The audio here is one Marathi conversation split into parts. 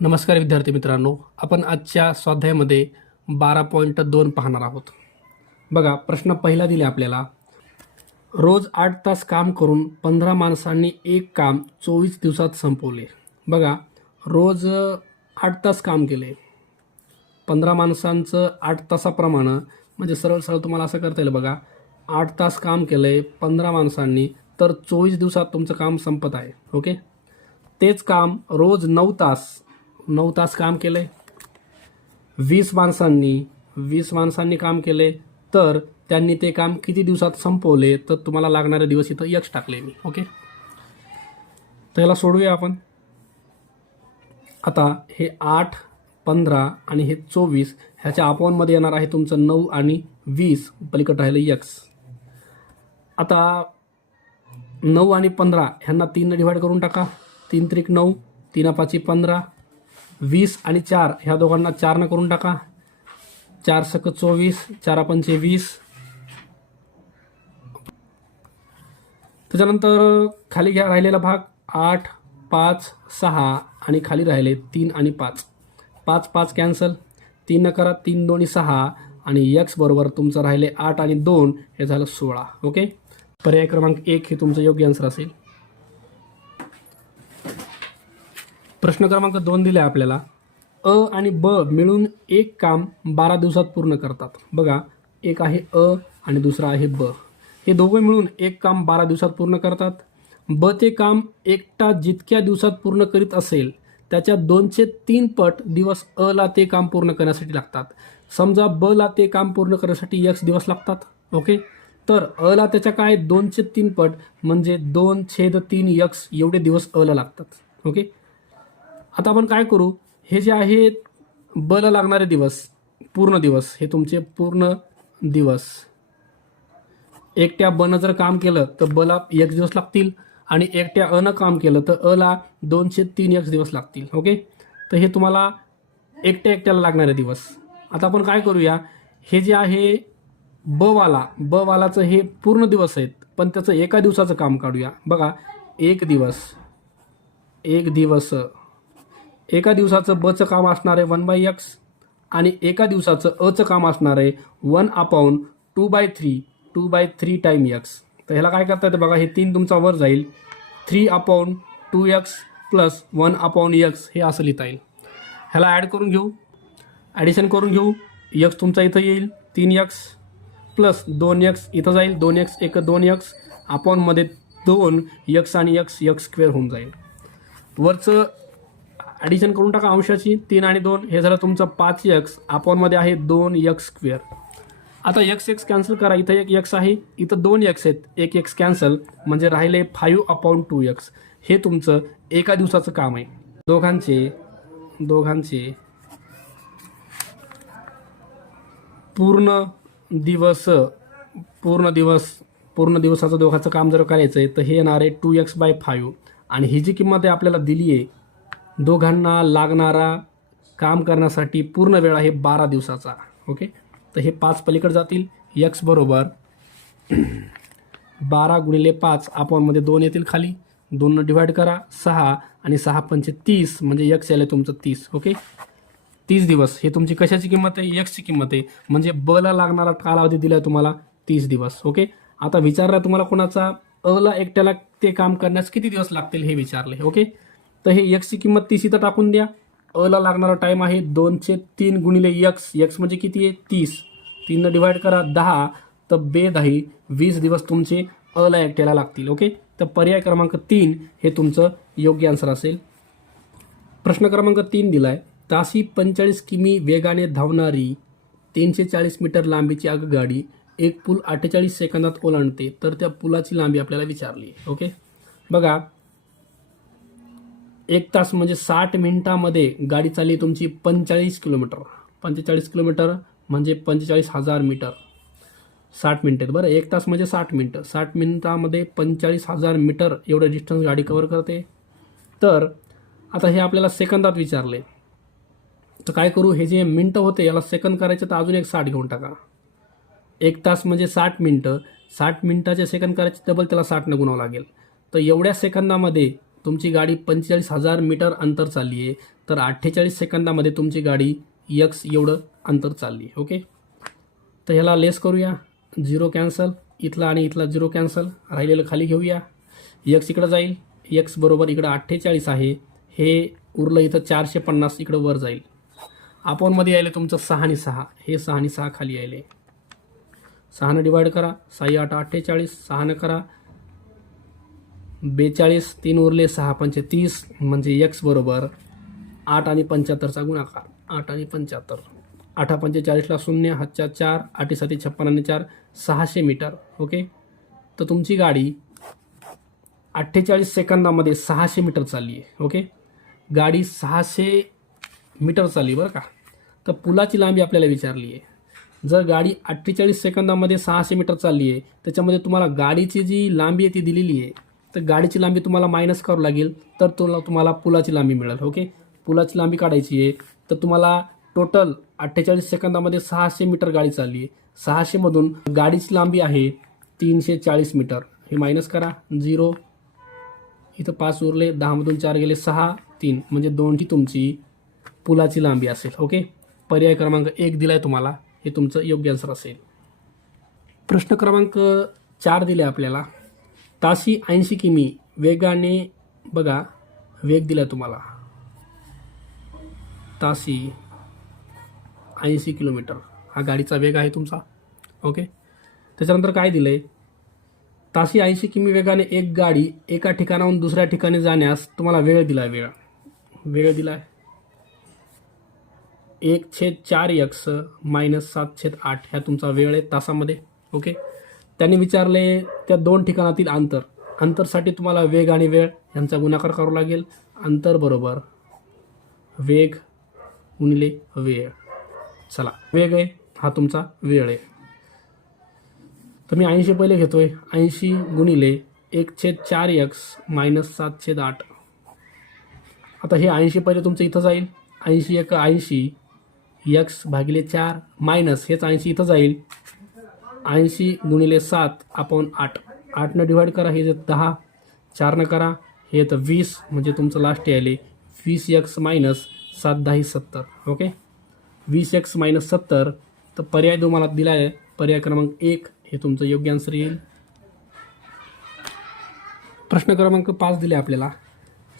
नमस्कार विद्यार्थी मित्रांनो, आपण आजच्या स्वाध्यायामध्ये 12.2 पाहणार आहोत. बघा, प्रश्न पहिला दिले आपल्याला. रोज 8 तास काम करून 15 माणसांनी एक काम 24 दिवसात संपवले. बघा, रोज 8 तास काम केले, 15 माणसांचं 8 तासाप्रमाणे, म्हणजे सरळ सरळ तुम्हाला असं करता येईल. बघा, 8 तास काम केलंय 15 माणसांनी, तर 24 दिवसात तुमचं काम संपत आहे. ओके, तेच काम रोज 9 तास काम केलंय 20 माणसांनी काम केले, तर त्यांनी ते काम किती दिवसात संपवले, तर तुम्हाला लागणारे दिवस इथं यक्स टाकले मी. ओके, तर याला सोडूया आपण. आता हे 8, 15 आणि हे 24 ह्याच्या अपॉनमध्ये येणार आहे तुमचं 9 आणि 20, पलीकडे राहिलं यक्स. आता 9 आणि 15 ह्यांना 3 डिवाइड करून टाका. 3 त्रिक 9, 3 5 15. 20 आणि 4 ह्या दोघांना 4 करून टाका. 4 सक 24, 4 पंचे 20. त्याच्यानंतर खाली घ्या राहिलेला भाग 8, 5, 6 आणि खाली राहिले 3 आणि 5. 5 5 कॅन्सल, 3 करा, 3 2 6 आणि यक्स बरोबर तुमचं राहिले 8 आणि 2 हे झालं 16. ओके, पर्याय क्रमांक 1 हे तुमचं योग्य आन्सर असेल. प्रश्न क्रमांक 2 दिले आपल्याला. अ आणि ब मिळून एक काम 12 दिवसात पूर्ण करतात. बघा, एक आहे अ आणि दुसरा आहे ब. हे दोघे मिळून एक काम 12 दिवसात पूर्ण करतात. ब ते काम एकटा जितक्या दिवसात पूर्ण करीत असेल त्याच्या 2/3 पट दिवस अ ला ते काम पूर्ण करण्यासाठी लागतात. समजा ब ला ते काम पूर्ण करण्यासाठी यक्स दिवस लागतात. ओके, तर अ ला त्याच्या काय 2/3 पट म्हणजे 2/3 यक्स एवढे दिवस अ ला लागतात. ओके, आता आपण काय करू, हे जे आहे ब ला लागणारे दिवस, पूर्ण दिवस, हे तुमचे पूर्ण दिवस. एकट्या ब न जर काम केलं तर ब ला 1 दिवस लागतील आणि एकट्या अ न काम केलं तर अ ला 2/3 यक्स दिवस लागतील. ओके, तर हे तुम्हाला एकट्याला लागणारे दिवस. आता आपण काय करूया, हे जे आहे ब वालाचं हे पूर्ण दिवस आहेत, पण त्याचं एका दिवसाचं काम काढूया. बघा, एक दिवस एका दिवसाचं बचं काम असणार आहे 1/x आणि एका दिवसाचं अचं काम असणार आहे 1/2/3 टाईम यक्स. तर ह्याला काय करता येतं बघा, हे 3 तुमचा वर जाईल, 3/2x प्लस 1/x हे असं लिहिता येईल. ह्याला ॲड करून घेऊ, ॲडिशन करून घेऊ. यक्स तुमचा इथं येईल 3x प्लस 2x इथं जाईल, 2x एक 2x अपॉनमध्ये 2x आणि x स्क्वेअर होऊन जाईल. वरचं ॲडिशन करून टाका अंशाची, 3 आणि 2 हे झालं तुमचं 5x अपॉनमध्ये आहे 2x स्क्वेअर. आता x कॅन्सल करा, इथं एक x आहे, इथं 2x आहेत, एक x कॅन्सल म्हणजे राहिले 5/2x. हे तुमचं एका दिवसाचं काम आहे. दोघांचे पूर्ण दिवसाचं दोघांचं काम जर करायचं आहे तर हे येणार आहे 2x/5 आणि ही जी किंमत आहे आपल्याला दिली आहे, दोघांना लागणारा काम करण्यासाठी पूर्ण वेळ आहे 12 दिवसाचा. ओके, तर हे 5 पलीकडे जातील, यक्स बरोबर 12 × 5 अपॉनमध्ये 2 येतील खाली, 2 डिवाइड करा, 6 आणि 6 पंचे 30 म्हणजे यक्स यायला तुमचं 30. ओके, 30 दिवस हे तुमची कशाची किंमत आहे, यक्सची किंमत आहे, म्हणजे ब ला लागणारा कालावधी दिला आहे तुम्हाला 30 दिवस. ओके, आता विचारला तुम्हाला कोणाचा, अ ला एकट्याला ते काम करण्यास किती दिवस लागतील हे विचारले. ओके, तर हे यक्सची किंमत 30 इथं टाकून द्या. अ ला लागणारा टाईम आहे 2/3 × यक्स म्हणजे किती आहे 30, 3 डिवाइड करा 10, तर 2×10 20 दिवस तुमचे अ ला एकट्याला लागतील. ओके, तर पर्याय क्रमांक 3 हे तुमचं योग्य आन्सर असेल. प्रश्न क्रमांक 3 दिलाय. ताशी 45 किमी वेगाने धावणारी 340 मीटर लांबीची आगगाडी एक पूल 48 सेकंदात ओलांडते, तर त्या पुलाची लांबी आपल्याला विचारली. ओके, बघा, 1 तास म्हणजे 60 मिनिटामध्ये गाडी चालली तुमची 45 किलोमीटर. 45 किलोमीटर म्हणजे 45,000 मीटर. 60 मिनिटात, बरं, 1 तास म्हणजे 60 मिनिटं. 60 मिनिटामध्ये 45,000 मीटर एवढं डिस्टन्स गाडी कव्हर करते. तर आता हे आपल्याला सेकंदात विचारले, तर काय करू, हे जे मिनटं होते याला सेकंद करायचं, तर अजून एक 60 घेऊन टाका. 1 तास म्हणजे 60 मिनिटं, 60 मिनिटाचे सेकंद करायचे, डबल त्याला 60 गुणावं लागेल. तर एवढ्या सेकंदामध्ये तुमची गाडी 45,000 मीटर अंतर चालली आहे, तर 48 सेकंदामध्ये तुमची गाडी यक्स एवढं अंतर चालली आहे. ओके, तर ह्याला लेस करूया. 0 कॅन्सल, इथला आणि इथला 0 कॅन्सल, राहिलेलं खाली घेऊया. यक्स इकडं जाईल, यक्स बरोबर इकडं 48 आहे, हे उरलं इथं 450 इकडं वर जाईल. आपॉनमध्ये यायले तुमचं 6 आणि 6, हे 6 आणि 6 खाली यायले. 6 डिवाइड करा, 6 8 48, 6 करा 42, 3 उरले, 6 पंचे 30, म्हणजे यक्स बरोबर 8 आणि 75चा गुणाकार. 8 आणि 75, 8 पंचे 40ला 0, हातच्या 4, 8 7 56 आणि 4, 600 मीटर. ओके, तर तुमची गाडी 48 सेकंदामध्ये 600 मीटर चालली आहे. ओके, गाडी 600 मीटर चालली बरं का. तर पुलाची लांबी आपल्याला विचारली आहे. जर गाडी 48 सेकंदामध्ये 600 मीटर चालली आहे, त्याच्यामध्ये तुम्हाला गाडीची जी लांबी आहे ती दिलेली आहे, तर गाडीची लांबी तुम्हाला मायनस करावं लागेल, तर तुम्हाला पुलाची लांबी मिळेल. ओके, पुलाची लांबी काढायची आहे, तर तुम्हाला टोटल 48 सेकंदामध्ये 600 मीटर गाडी चालली आहे. 600मधून गाडीची लांबी आहे 340 मीटर, हे मायनस करा. 0, इथं 5 उरले, 10मधून 4 गेले, 6 3, म्हणजे 2 ही तुमची पुलाची लांबी असेल. ओके, पर्याय क्रमांक 1 दिला आहे तुम्हाला, हे तुमचं योग्य आन्सर असेल. प्रश्न क्रमांक 4 दिले आपल्याला. ताशी 80 किमी वेगाने, बघा वेग दिला तुम्हाला, ताशी 80 किलोमीटर हा गाडीचा वेग आहे तुमचा. ओके, त्याच्यानंतर काय दिलं आहे, ताशी 80 किमी वेगाने एक गाडी एका ठिकाणाहून दुसऱ्या ठिकाणी जाण्यास तुम्हाला वेळ दिला आहे. वेळ दिला आहे 1/4x - 7/8, ह्या तुमचा वेळ आहे तासामध्ये. ओके, त्यांनी विचारले त्या दोन ठिकाणातील अंतरसाठी तुम्हाला वेग आणि वेळ यांचा गुणाकार करावा लागेल. अंतर बरोबर वेग गुणिले वेळ. चला, वेग आहे हा तुमचा वेळ आहे, तर मी 80 पहिले घेतोय. 80 गुणिले 1/4x - 7/8. आता हे 80 पहिले तुमचं इथं जाईल, 80 1 80, x भागिले 4 मायनस हेच 80 इथं जाईल. 80 गुणिले 7/8, 8 डिवाइड करा, हे 10, 4 करा, हे येतं 20, म्हणजे तुमचं लास्ट यायले 20x - 7 10 70. ओके, 20x - 70, तर पर्याय तुम्हाला दिला आहे पर्याय क्रमांक 1, हे तुमचं योग्य आन्सर येईल. प्रश्न क्रमांक 5 दिले आपल्याला.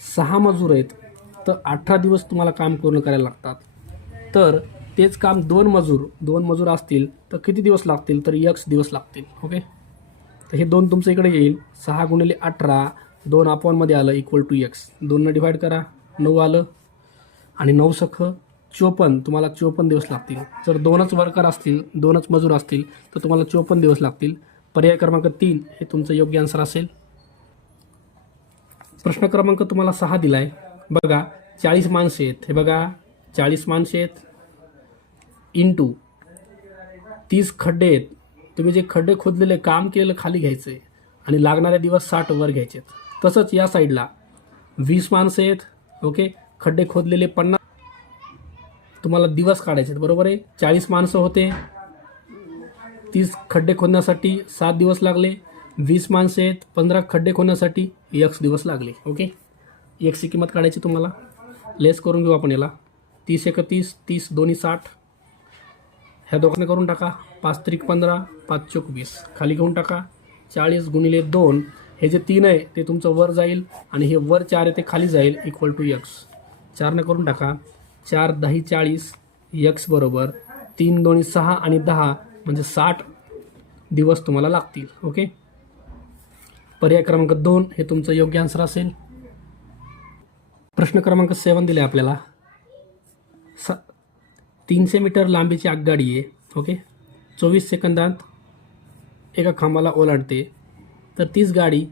6 मजूर आहेत, तर 18 दिवस तुम्हाला काम पूर्ण करायला लागतात. तर तेच काम 2 मजूर असतील तर किती दिवस लागतील, तर x दिवस लागतील. ओके, तर हे 2 तुमचं इकडे येईल. 6 गुणिले 18, 2 अपॉनमध्ये आलं इक्वल टू x. 2 डिवाइड करा, 9 आलं, आणि 9 सख 54, तुम्हाला 54 दिवस लागतील. जर 2च वर्कर असतील, 2च मजूर असतील, तर तुम्हाला 54 दिवस लागतील. पर्याय क्रमांक 3 हे तुमचं योग्य आन्सर असेल. प्रश्न क्रमांक तुम्हाला 6 दिला आहे. बघा 40 माणसे आहेत, हे बघा 40 माणसे आहेत इंटू 30 खड्डे आहेत. तुम्ही जे खड्डे खोदलेले काम केलेलं खाली घ्यायचे आणि लागणारे दिवस 60 वर घ्यायचे. तसंच या साईडला 20 माणसं आहेत. ओके, खड्डे खोदलेले 50, तुम्हाला दिवस काढायचे आहेत. बरोबर आहे, 40 माणसं होते, 30 खड्डे खोदण्यासाठी 7 दिवस लागले. 20 माणसं आहेत, 15 खड्डे खोदण्यासाठी x दिवस लागले. ओके, x ची किंमत काढायची तुम्हाला. लेस करून घेऊ आपण याला. 30 1 30, 30 2 60, ह्या दोघांना करून टाका. 5 3 15, 5 4 20, खाली घेऊन टाका. 40 गुणिले 2, हे जे 3 आहे ते तुमचं वर जाईल आणि हे वर 4 आहे ते खाली जाईल इक्वल टू x. 4 करून टाका. 4 10 40, x बरोबर 3 2 6 आणि 10, म्हणजे 60 दिवस तुम्हाला लागतील. ओके, पर्याय क्रमांक 2 हे तुमचं योग्य आन्सर असेल. प्रश्न क्रमांक 7 दिले आपल्याला. 300 मीटर लांबीची आगगाडी आहे. ओके, 24 सेकंदात एका खांबाला ओलांडते. तर तीच गाडी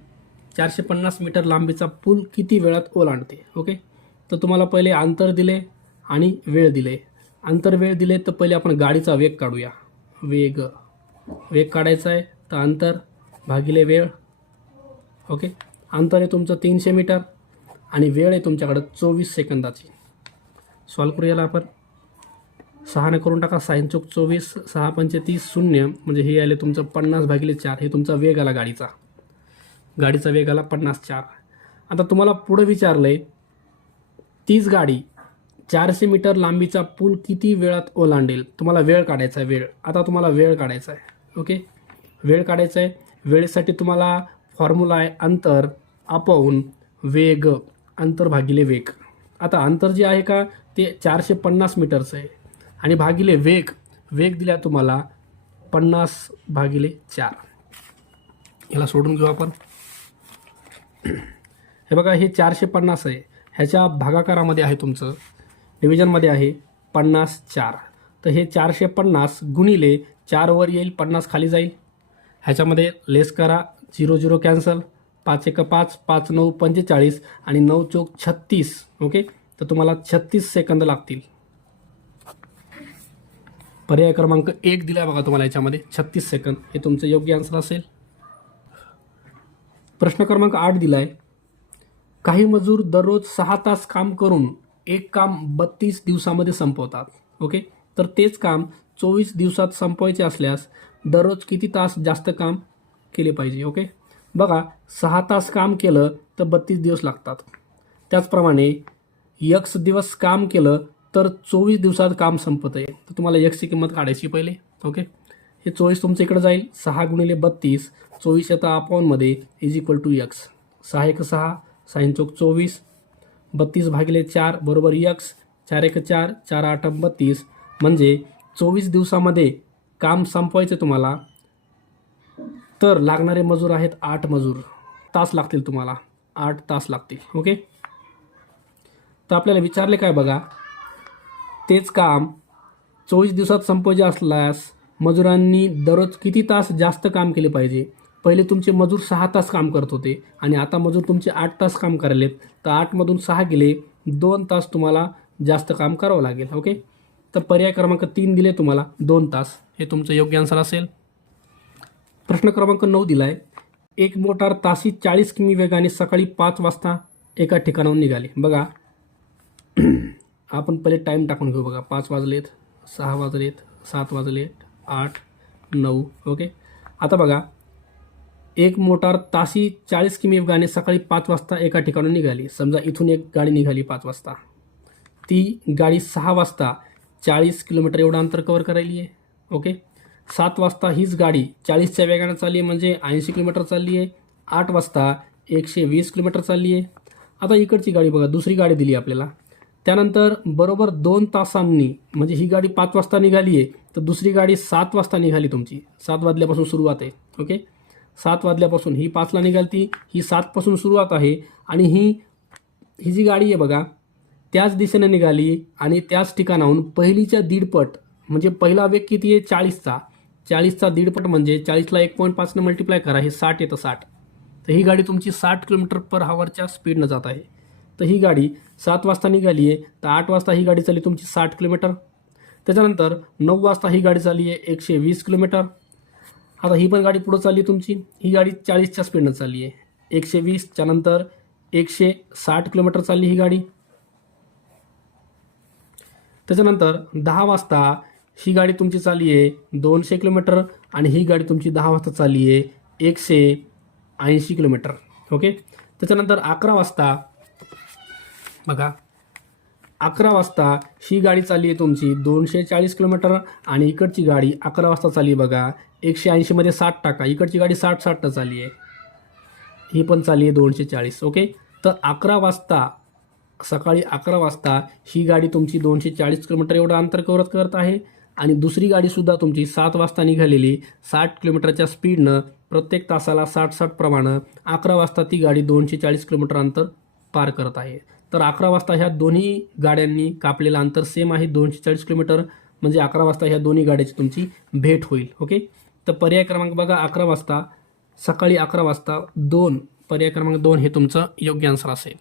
450 मीटर लांबीचा पूल किती वेळात ओलांडते. ओके, तर तुम्हाला पहिले अंतर दिले आणि वेळ दिले. अंतर वेळ दिले तर पहिले आपण गाडीचा वेग काढूया. वेग काढायचा आहे, तर अंतर भागिले वेळ. ओके, अंतर आहे तुमचं 300 मीटर आणि वेळ आहे तुमच्याकडं 24 सेकंदाची. सॉल्व करूयाला आपण. 6 करून टाका. 6 चौक 24, 6 पंचे 30, 0, म्हणजे हे आले तुमचं 50/4. हे तुमचा वेग आला गाडीचा वेग आला 54. आता तुम्हाला पुढे विचारलंय, तीच गाडी 400 मीटर लांबीचा पूल किती वेळात ओलांडेल? तुम्हाला वेळ काढायचा आहे, वेळ. आता तुम्हाला वेळ काढायचा आहे. ओके, वेळ काढायचा आहे. वेळेसाठी तुम्हाला फॉर्म्युला आहे अंतर अपॉन वेग, अंतर भागिले वेग. आता अंतर जे आहे का ते 450 मीटरचं आहे आणि भागिले वेग, वेग दिला तुम्हाला 50/4. याला सोडून घेऊ आपण. हे बघा, हे 450 आहे, ह्याच्या भागाकारामध्ये आहे तुमचं, डिव्हिजनमध्ये आहे 50/4. तर हे 450 गुणिले 4 वर येईल, 50 खाली जाईल. ह्याच्यामध्ये लेस करा, 0 0 कॅन्सल, 5 1 5, 5 9 45 आणि 9 चौक 36. ओके, तर तुम्हाला 36 सेकंद लागतील. पर्याय क्रमांक 1 दिला बघा तुम्हाला याच्यामध्ये 36 सेकंद, हे तुमचं योग्य आन्सर असेल. प्रश्न क्रमांक 8 दिला आहे, काही मजूर दररोज 6 तास काम करून एक काम 32 दिवसामध्ये संपवतात. ओके, तर तेच काम 24 दिवसात संपवायचे असल्यास दररोज किती तास जास्त काम केले पाहिजे? ओके, बघा 6 तास काम केलं तर 32 दिवस लागतात. त्याचप्रमाणे x दिवस काम केलं तर 24 दिवसात काम संपत आहे. तर तुम्हाला x ची किंमत काढायची पहिले. ओके, हे 24 तुमच्या इकडे जाईल, 6 गुणिले 32, 24 येतं अपॉनमध्ये इज इक्वल टू x. 6 1 6, 6 चौक 24, 32/4 बरोबर x, 4 1 4, 4 8 32. म्हणजे 24 दिवसामध्ये काम संपवायचं तुम्हाला, तर लागणारे मजूर आहेत 8 मजूर. तास लागतील तुम्हाला, 8 तास लागतील. ओके, तर आपल्याला विचारले काय बघा, तेच काम 24 दिवसात संपवायचे असल्यास मजुरांनी दररोज किती तास जास्त काम केले पाहिजे? पहिले तुमचे मजूर 6 तास काम करत होते आणि आता मजूर तुमचे 8 तास काम करायलेत, तर 8 मधून 6 गेले, 2 तास तुम्हाला जास्त काम करावं लागेल. ओके, तर पर्याय क्रमांक 3 दिले तुम्हाला 2 तास, हे तुमचं योग्य आन्सर असेल. प्रश्न क्रमांक 9 दिलाय, एक मोटार ताशी 40 किमी वेगाने सकाळी 5 वाजता एका ठिकाणाहून निघाली. बघा आपण पहिले टाईम टाकून घेऊ. बघा 5 वाजलेत, 6 वाजलेत, 7 वाजलेत, 8 9. ओके, आता बघा, एक मोटार ताशी 40 किमी वेगाने सकाळी 5 वाजता एका ठिकाणून निघाली. समजा इथून एक गाडी निघाली 5 वाजता, ती गाडी 6 वाजता 40 किलोमीटर एवढं अंतर कव्हर करायली आहे. ओके, 7 वाजता हीच गाडी 40च्या वेगाने चालली आहे, म्हणजे 80 किलोमीटर चालली आहे. 8 वाजता 120 किलोमीटर चालली आहे. आता इकडची गाडी बघा, दुसरी गाडी दिली आपल्याला. त्यानंतर बरोबर 2 तासांनी, म्हणजे ही गाडी 5 वाजता निघाली आहे, तर दुसरी गाडी 7 वाजता निघाली तुमची. 7 वाजल्यापासून सुरुवात आहे. ओके, 7 वाजल्यापासून ही 5ला निघाली, ही 7 पासून सुरुवात आहे. आणि ही जी गाडी आहे बघा, त्याच दिशेने निघाली आणि त्याच ठिकाणाहून पहिलीच्या दीडपट, म्हणजे पहिला वेग किती आहे 40चा दीडपट, म्हणजे 40ला 1.5 ने मल्टिप्लाय करा, हे 60 येतं 60. तर ही गाडी तुमची 60 km/hच्या स्पीडनं जात आहे. तर ही गाडी 7 वाजता निघाली आहे, तर 8 वाजता ही गाडी चालली तुमची 60 किलोमीटर. त्याच्यानंतर 9 वाजता ही गाडी चालली आहे 120 किलोमीटर. आता ही पण गाडी पुढं चालली तुमची, ही गाडी 40च्या स्पीडनं चालली आहे. 120च्या नंतर 160 किलोमीटर चालली ही गाडी. त्याच्यानंतर 10 वाजता ही गाडी तुमची चालली आहे 200 किलोमीटर आणि ही गाडी तुमची 10 वाजता चालली आहे 180 किलोमीटर. ओके, त्याच्यानंतर 11 वाजता बघा, 11 वाजता ही गाडी चालली आहे तुमची 240 किलोमीटर आणि इकडची गाडी 11 वाजता चालली बघा 180 मध्ये 60 टाका, इकडची गाडी 60 चालली आहे, ही पण चालली आहे 240. ओके, तर 11 वाजता, सकाळी 11 वाजता ही गाडी तुमची 240 किलोमीटर एवढं अंतर कव्हर करत आहे आणि दुसरी गाडीसुद्धा तुमची 7 वाजता निघालेली 60 किलोमीटरच्या स्पीडनं प्रत्येक तासाला 60 प्रमाणे 11 वाजता ती गाडी 240 किलोमीटर अंतर पार करत आहे. तर 11 वाजता ह्या दोन्ही गाड्यांनी कापलेलं अंतर सेम आहे 240 किलोमीटर, म्हणजे 11 वाजता ह्या दोन्ही गाड्याची तुमची भेट होईल. ओके, तर पर्याय क्रमांक बघा 11 वाजता, सकाळी 11 वाजता 2, पर्याय क्रमांक 2 हे तुमचं योग्य आन्सर असेल.